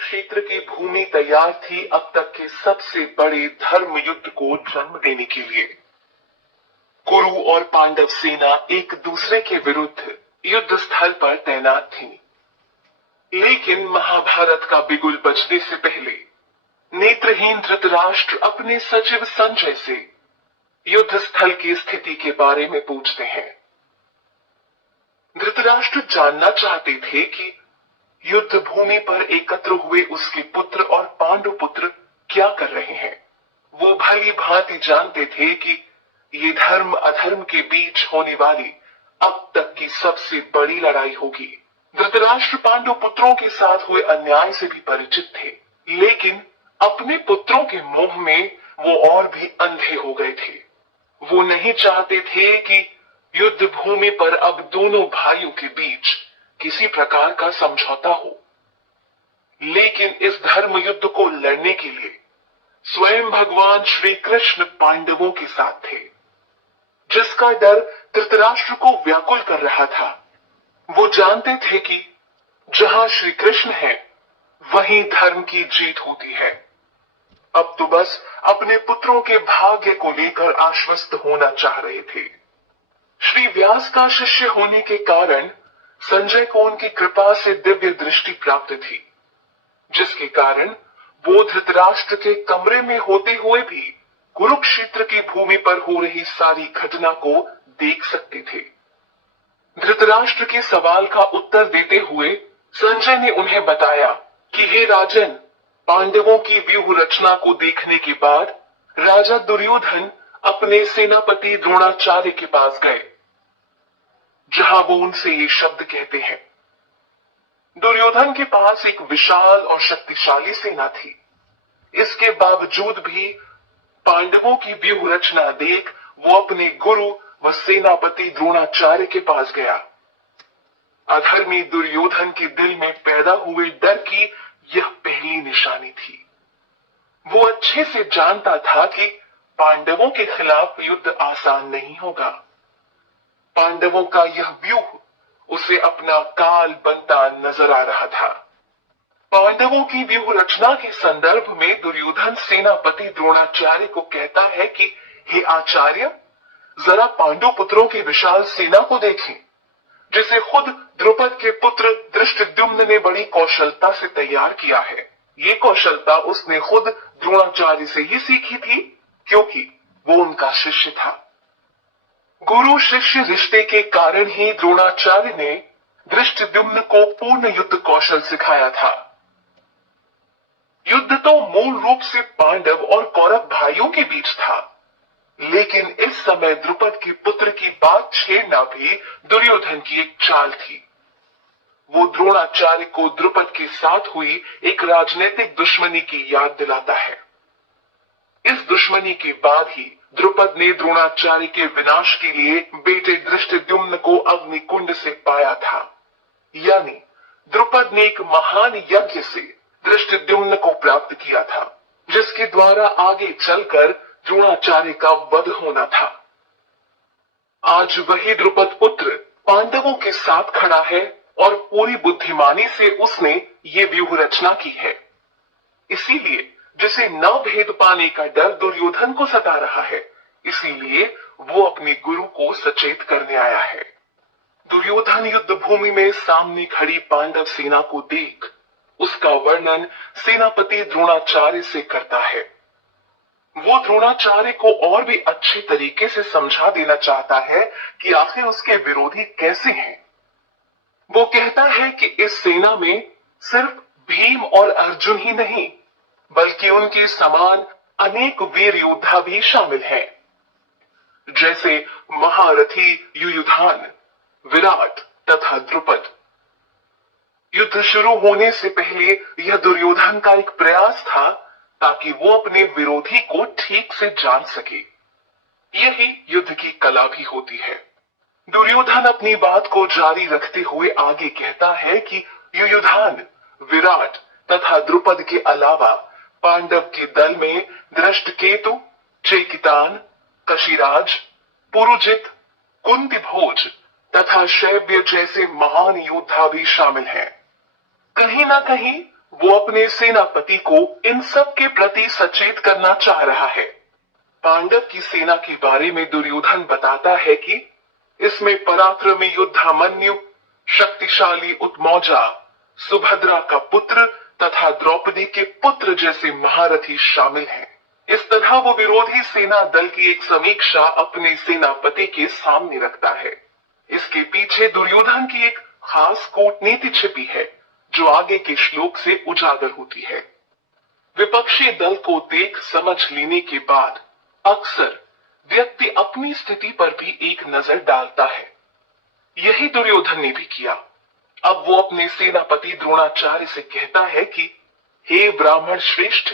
कुरुक्षेत्र की भूमि तैयार थी अब तक के सबसे बड़े धर्म युद्ध को जन्म देने के लिए। कुरु और पांडव सेना एक दूसरे के विरुद्ध युद्ध स्थल पर तैनात थी। लेकिन महाभारत का बिगुल बजने से पहले नेत्रहीन धृतराष्ट्र अपने सचिव संजय से युद्ध स्थल की स्थिति के बारे में पूछते हैं। धृतराष्ट्र जानना चाहते थे कि युद्ध भूमि पर एकत्र हुए उसके पुत्र और पांडु पुत्र क्या कर रहे हैं। वो भली भांति जानते थे कि ये धर्म अधर्म के बीच होने वाली अब तक की सबसे बड़ी लड़ाई होगी। धृतराष्ट्र पांडु पुत्रों के साथ हुए अन्याय से भी परिचित थे, लेकिन अपने पुत्रों के मोह में वो और भी अंधे हो गए थे। वो नहीं चाहते थे कि युद्ध भूमि पर अब दोनों भाइयों के बीच किसी प्रकार का समझौता हो। लेकिन इस धर्म युद्ध को लड़ने के लिए स्वयं भगवान श्री कृष्ण पांडवों के साथ थे, जिसका डर धृतराष्ट्र को व्याकुल कर रहा था। वो जानते थे कि जहां श्री कृष्ण है वहीं धर्म की जीत होती है। अब तो बस अपने पुत्रों के भाग्य को लेकर आश्वस्त होना चाह रहे थे। श्री व्यास का शिष्य होने के कारण संजय को उनकी कृपा से दिव्य दृष्टि प्राप्त थी, जिसके कारण वो धृतराष्ट्र के कमरे में होते हुए भी कुरुक्षेत्र की भूमि पर हो रही सारी घटना को देख सकते थे। धृतराष्ट्र के सवाल का उत्तर देते हुए संजय ने उन्हें बताया कि हे राजन, पांडवों की व्यूह रचना को देखने के बाद राजा दुर्योधन अपने सेनापति द्रोणाचार्य के पास गए, जहां वो उनसे ये शब्द कहते हैं। दुर्योधन के पास एक विशाल और शक्तिशाली सेना थी। इसके बावजूद भी पांडवों की व्यूह रचना देख वो अपने गुरु व सेनापति द्रोणाचार्य के पास गया। अधर्मी दुर्योधन के दिल में पैदा हुए डर की यह पहली निशानी थी। वो अच्छे से जानता था कि पांडवों के खिलाफ युद्ध आसान नहीं होगा। पांडवों का यह व्यूह उसे अपना काल बनता नजर आ रहा था। पांडवों की व्यूह रचना के संदर्भ में दुर्योधन सेनापति द्रोणाचार्य को कहता है कि हे आचार्य, जरा पांडु पुत्रों की विशाल सेना को देखें, जिसे खुद द्रुपद के पुत्र धृष्टद्युम्न ने बड़ी कौशलता से तैयार किया है। ये कौशलता उसने खुद द्रोणाचार्य से ही सीखी थी, क्योंकि वो उनका शिष्य था। गुरु शिष्य रिश्ते के कारण ही द्रोणाचार्य ने धृष्टद्युम्न को पूर्ण युद्ध कौशल सिखाया था। युद्ध तो मूल रूप से पांडव और कौरव भाइयों के बीच था, लेकिन इस समय द्रुपद के पुत्र की बात छेड़ना भी दुर्योधन की एक चाल थी। वो द्रोणाचार्य को द्रुपद के साथ हुई एक राजनीतिक दुश्मनी की याद दिलाता है। इस दुश्मनी के बाद ही द्रुपद ने द्रोणाचार्य के विनाश के लिए बेटे धृष्टद्युम्न को अग्निकुंड से पाया था। यानी द्रुपद ने एक महान यज्ञ से धृष्टद्युम्न को प्राप्त किया था, जिसके द्वारा आगे चलकर द्रोणाचार्य का वध होना था। आज वही द्रुपद पुत्र पांडवों के साथ खड़ा है और पूरी बुद्धिमानी से उसने ये व्यूह रचना की है। इसीलिए जिसे न भेद पाने का डर दुर्योधन को सता रहा है, इसीलिए वो अपने गुरु को सचेत करने आया है। दुर्योधन युद्ध भूमि में सामने खड़ी पांडव सेना को देख उसका वर्णन सेनापति द्रोणाचार्य से करता है। वो द्रोणाचार्य को और भी अच्छे तरीके से समझा देना चाहता है कि आखिर उसके विरोधी कैसे हैं। वो कहता है कि इस सेना में सिर्फ भीम और अर्जुन ही नहीं, बल्कि उनके समान अनेक वीर योद्धा भी शामिल हैं, जैसे महारथी युयुधान, विराट तथा द्रुपद। युद्ध शुरू होने से पहले यह दुर्योधन का एक प्रयास था ताकि वो अपने विरोधी को ठीक से जान सके। यही युद्ध की कला भी होती है। दुर्योधन अपनी बात को जारी रखते हुए आगे कहता है कि युयुधान, विराट तथा द्रुपद के अलावा पांडव के दल में दृष्टकेतु, चेकितान, कशिराज, पुरुजित, कुंतीभोज तथा शैव्य जैसे महान योद्धा भी शामिल हैं। कहीं ना कहीं वो अपने सेनापति को इन सब के प्रति सचेत करना चाह रहा है। पांडव की सेना के बारे में दुर्योधन बताता है कि इसमें पराक्रमी योद्धामन्यु, शक्तिशाली उत्मौजा, सुभद्रा का पुत्र तथा द्रौपदी के पुत्र जैसे महारथी शामिल हैं। इस तरह वो विरोधी सेना दल की एक समीक्षा अपने सेनापति के सामने रखता है। इसके पीछे दुर्योधन की एक खास कूटनीति छिपी है जो आगे के श्लोक से उजागर होती है। विपक्षी दल को देख समझ लेने के बाद अक्सर व्यक्ति अपनी स्थिति पर भी एक नजर डालता है। यही दुर्योधन ने भी किया। अब वो अपने सेनापति द्रोणाचार्य से कहता है कि हे ब्राह्मण श्रेष्ठ,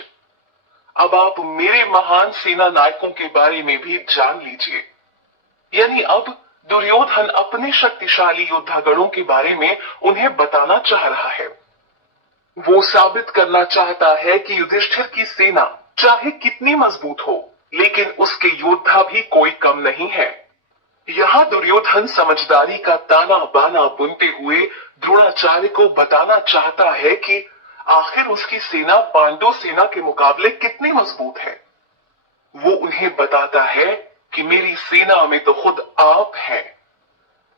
अब आप मेरे महान सेना नायकों के बारे में भी जान लीजिए। यानी अब दुर्योधन अपने शक्तिशाली योद्धागणों के बारे में उन्हें बताना चाह रहा है। वो साबित करना चाहता है कि युधिष्ठिर की सेना चाहे कितनी मजबूत हो, लेकिन उसके योद्धा भी कोई कम नहीं है। यहाँ दुर्योधन समझदारी का ताना बाना बुनते हुए द्रोणाचार्य को बताना चाहता है कि आखिर उसकी सेना पांडव सेना के मुकाबले कितनी मजबूत है। वो उन्हें बताता है कि मेरी सेना में तो खुद आप हैं।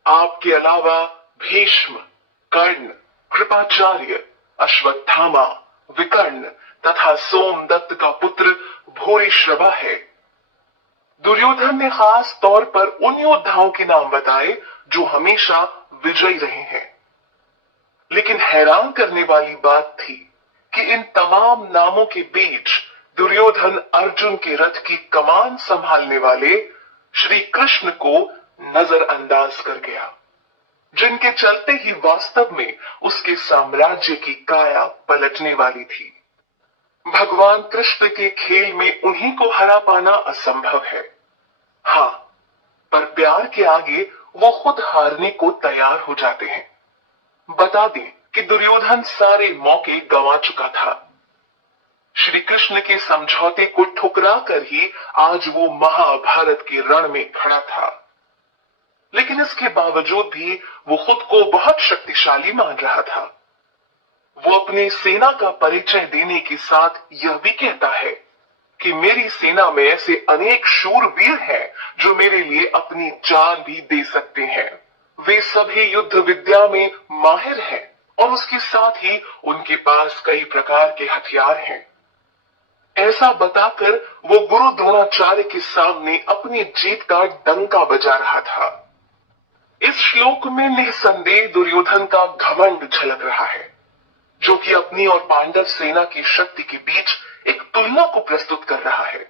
आपके अलावा भीष्म, कर्ण, कृपाचार्य, अश्वत्थामा, विकर्ण तथा सोमदत्त का पुत्र भूरिश्रवा है। दुर्योधन ने खास तौर पर उन योद्धाओं के नाम बताए जो हमेशा विजयी रहे हैं। लेकिन हैरान करने वाली बात थी कि इन तमाम नामों के बीच दुर्योधन अर्जुन के रथ की कमान संभालने वाले श्री कृष्ण को नजरअंदाज कर गया, जिनके चलते ही वास्तव में उसके साम्राज्य की काया पलटने वाली थी। भगवान कृष्ण के खेल में उन्हीं को हरा पाना असंभव है। हाँ, पर प्यार के आगे वो खुद हारने को तैयार हो जाते हैं। बता दें कि दुर्योधन सारे मौके गंवा चुका था। श्री कृष्ण के समझौते को ठुकरा कर ही आज वो महाभारत के रण में खड़ा था। लेकिन इसके बावजूद भी वो खुद को बहुत शक्तिशाली मान रहा था। वो अपनी सेना का परिचय देने के साथ यह भी कहता है कि मेरी सेना में ऐसे अनेक शूरवीर हैं जो मेरे लिए अपनी जान भी दे सकते हैं। वे सभी युद्ध विद्या में माहिर हैं और उसके साथ ही उनके पास कई प्रकार के हथियार हैं। ऐसा बताकर वो गुरु द्रोणाचार्य के सामने अपनी जीत का डंका बजा रहा था। इस श्लोक में निसंदेह दुर्योधन का घमंड झलक रहा है, जो कि अपनी और पांडव सेना की शक्ति के बीच एक तुलना को प्रस्तुत कर रहा है।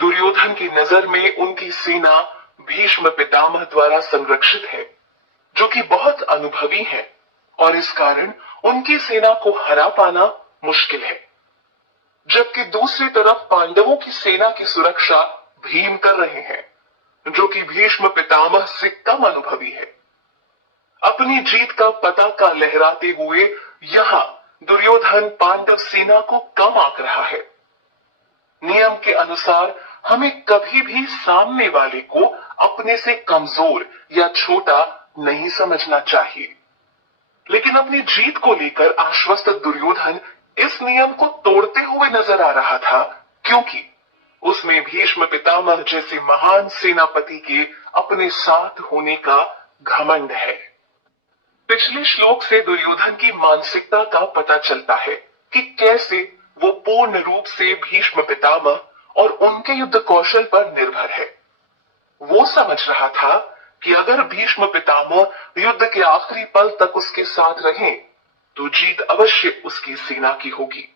दुर्योधन की नजर में उनकी सेना भीष्म पितामह द्वारा संरक्षित है, जो कि बहुत अनुभवी है और इस कारण उनकी सेना को हरा पाना मुश्किल है। जबकि दूसरी तरफ पांडवों की सेना की सुरक्षा भीम कर रहे हैं, जो कि भीष्म पितामह से कम अनुभवी है। अपनी जीत का पताका लहराते हुए यहाँ दुर्योधन पांडव सेना को कम आंक रहा है। नियम के अनुसार हमें कभी भी सामने वाले को अपने से कमजोर या छोटा नहीं समझना चाहिए। लेकिन अपनी जीत को लेकर आश्वस्त दुर्योधन इस नियम को तोड़ते हुए नजर आ रहा था, क्योंकि उसमें भीष्म पितामह जैसे महान सेनापति के अपने साथ होने का घमंड है। पिछले श्लोक से दुर्योधन की मानसिकता का पता चलता है कि कैसे वो पूर्ण रूप से भीष्म पितामह और उनके युद्ध कौशल पर निर्भर है। वो समझ रहा था कि अगर भीष्म पितामह युद्ध के आखिरी पल तक उसके साथ रहें, तो जीत अवश्य उसकी सेना की होगी।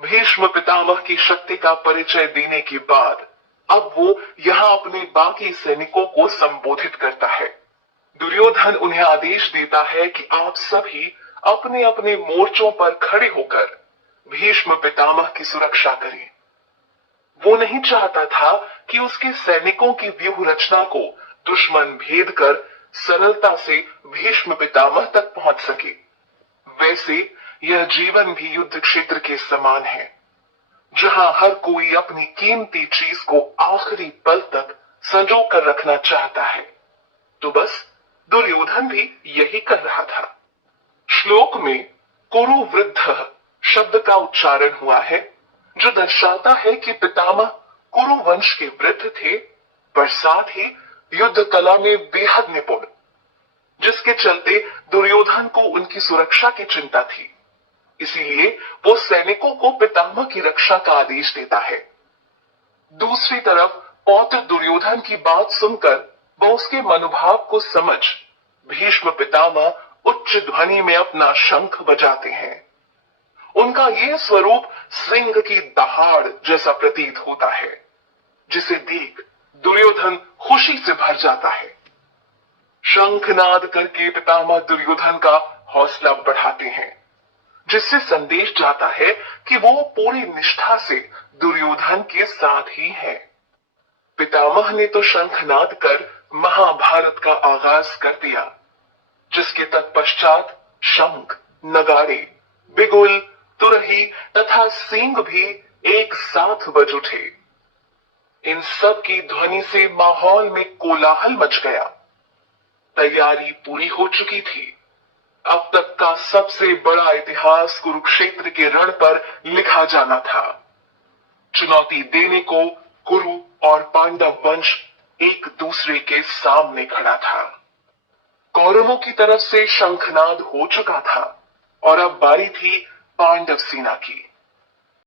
भीष्म पितामह की शक्ति का परिचय देने के बाद अब वो यहाँ अपने बाकी सैनिकों को संबोधित करता है। दुर्योधन उन्हें आदेश देता है कि आप सभी अपने अपने मोर्चों पर खड़े होकर भीष्म पितामह की सुरक्षा करें। वो नहीं चाहता था कि उसके सैनिकों की व्यूह रचना को दुश्मन भेद कर सरलता से भीष्म पितामह तक पहुंच सके। वैसे यह जीवन भी युद्ध क्षेत्र के समान है, जहां हर कोई अपनी कीमती चीज को आखिरी पल तक संजो कर रखना चाहता है। तो बस दुर्योधन भी यही कर रहा था। श्लोक में कुरु वृद्ध शब्द का उच्चारण हुआ है, जो दर्शाता है कि पितामह कुरु वंश के वृद्ध थे, पर साथ ही युद्ध कला में बेहद निपुण, जिसके चलते दुर्योधन को उनकी सुरक्षा की चिंता थी। इसीलिए वो सैनिकों को पितामह की रक्षा का आदेश देता है। दूसरी तरफ पौत्र दुर्योधन की बात सुनकर व उसके मनोभाव को समझ भीष्म पितामह उच्च ध्वनि में अपना शंख बजाते हैं। उनका यह स्वरूप सिंह की दहाड़ जैसा प्रतीत होता है, जिसे देख दुर्योधन खुशी से भर जाता है। शंखनाद करके पितामह दुर्योधन का हौसला बढ़ाते हैं, जिससे संदेश जाता है कि वो पूरी निष्ठा से दुर्योधन के साथ ही है। पितामह ने तो शंखनाद कर महाभारत का आगाज कर दिया, जिसके तत्पश्चात शंख, नगाड़े, बिगुल, तुरही तथा सींग भी एक साथ बज उठे। इन सब की ध्वनि से माहौल में कोलाहल मच गया। तैयारी पूरी हो चुकी थी। अब तक का सबसे बड़ा इतिहास कुरुक्षेत्र के रण पर लिखा जाना था। चुनौती देने को कुरु और पांडव वंश एक दूसरे के सामने खड़ा था। कौरवों की तरफ से शंखनाद हो चुका था और अब बारी थी पांडव सेना की।